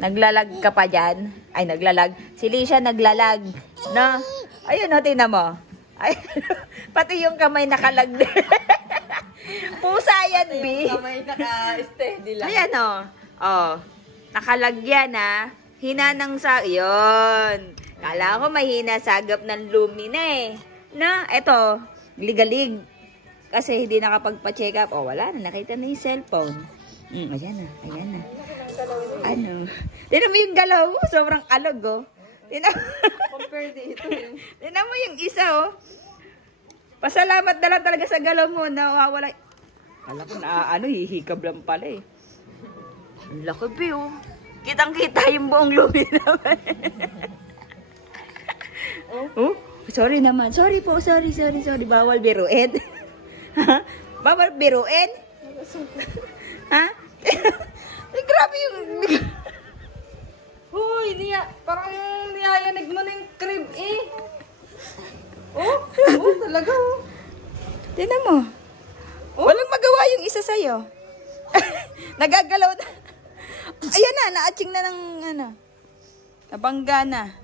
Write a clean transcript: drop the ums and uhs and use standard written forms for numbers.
Naglalag ka pa dyan. Ay, naglalag. Si Lisha naglalag. No? Ayun, no, tingnan mo. Ay, pati yung kamay nakalag din. Pusa yan, B. Yung kamay naka-steady lang. Ayan, o. Oh. Nakalagyan, ha. Hina ng sa... Yun. Kala ko mahina sagap ng lumi na eh. Na, eto. Ligalig. Kasi hindi nakapagpa-check up. Oh, wala na. Nakita na yung cellphone. Ayan na. Ayan na. Ano? Tinan mo yung galaw mo. Sobrang alog, oh. Compare dito yung... Tinan mo yung isa, oh. Pasalamat na lang talaga sa galaw mo na wala. Alam ko na, hihikab lang pala, eh. Ang laki, B, oh. Kitang-kita yung buong lumi naman. Oh? Sorry naman. Sorry po. Sorry. Bawal biruin. Ha? Bawal biruin? Ha? Grabe yung... Hoy, parang niyayanig mo na yung crib eh. Oh, talaga oh. Tignan mo. Walang magawa yung isa sa'yo. Nagagalaw na. Ayan na, naaching na ng ano. Nabangga na.